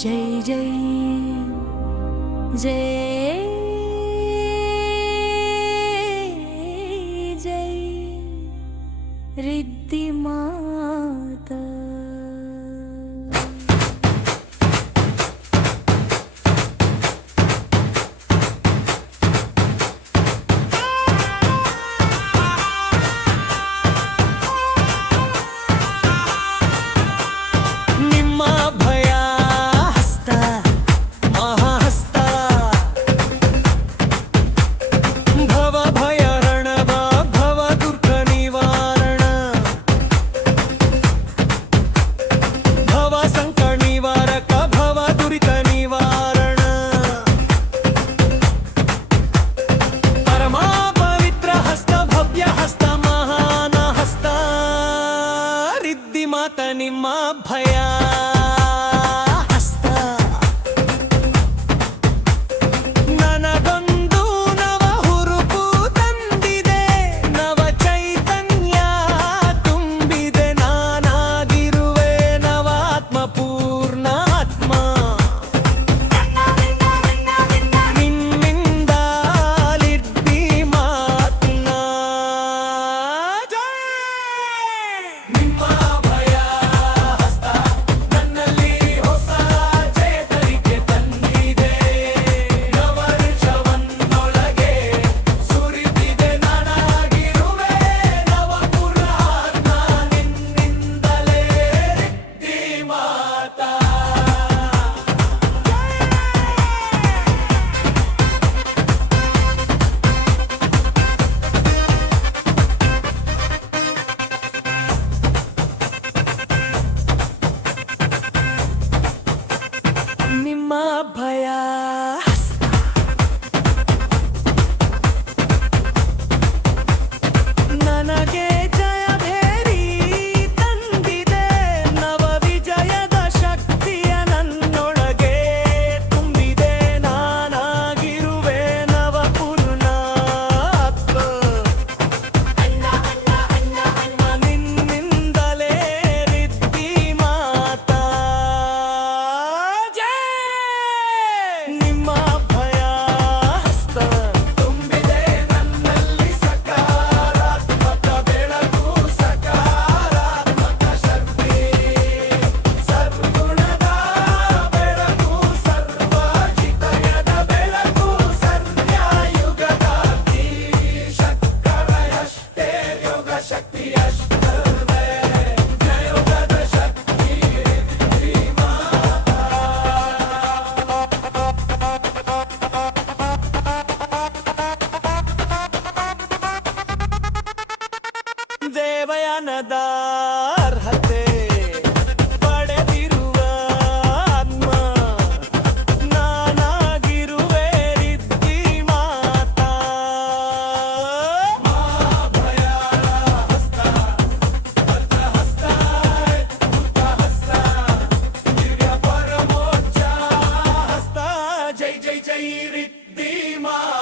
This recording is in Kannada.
जय जय जय जय रिद्धि माता। ಮಾತ ನಿಮ್ಮ ಭಯ ಹಸ್ತ ನನಗೊಂದು ನವ ಹುರುಪು ತಂದಿದೆ, ನವ ಚೈತನ್ಯ ತುಂಬಿದೆ, ನಾನಾಗಿರುವೆ ನವಾತ್ಮ ಪೂರ್ಣ ಆತ್ಮ. ನಿನ್ನಿಂದ ಲಿದ್ದಿ ಮಾತ್ನ ನಿಮ್ಮ ಭಯ ನನಗೆ ಜಯಭೇರಿ ತಂದಿದೆ, ನವ ವಿಜಯದ ಶಕ್ತಿಯ ನನ್ನೊಳಗೆ ತುಂಬಿದೆ, ನಾನಾಗಿರುವೆ ನವ ಪೂರ್ಣ ಆತ್ಮ. ನಿನ್ನಿಂದಲೇ ರಿದ್ದಿ ಮಾತಾ. ನಿಮ್ಮ ಭಯ ಹಸ್ತ ತುಂಬಿದೆ ನನ್ನಲ್ಲಿ, ಸಕಾರಾತ್ಮಕ ಬೆಳಕು, ಸಕಾರಾತ್ಮಕ ಶಕ್ತಿ, ಸದ್ಗುಣದ ಬೆಳಕು, ಸರ್ವಜಿತಯದ ಬೆಳಕು, ಸಂಧ್ಯಾಯುಗದ ಶಕ್ಕರಯಷ್ಟೇ ಯೋಗ ಶಕ್ತಿಯಷ್ಟೇ ಜಯೋಗದ ಶಕ್ತಿ ರಿದ್ದಿ ಮಾತಾ. ದೇವಯಾನದ ಅರ್ಹತೆ ಪಡೆದಿರುವ ಆತ್ಮ, ನಾನಾಗಿರುವೆ ರಿದ್ದಿ ಮಾತಾ. ಭಯ ಹಸ್ತ ಹಸ್ತ ಹಸ್ತ ದಿವ್ಯ ಪರಮೋಚ್ಚ ಹಸ್ತ. ಜೈ ಜೈ ಜೈ ರಿದ್ದಿ ಮಾತಾ.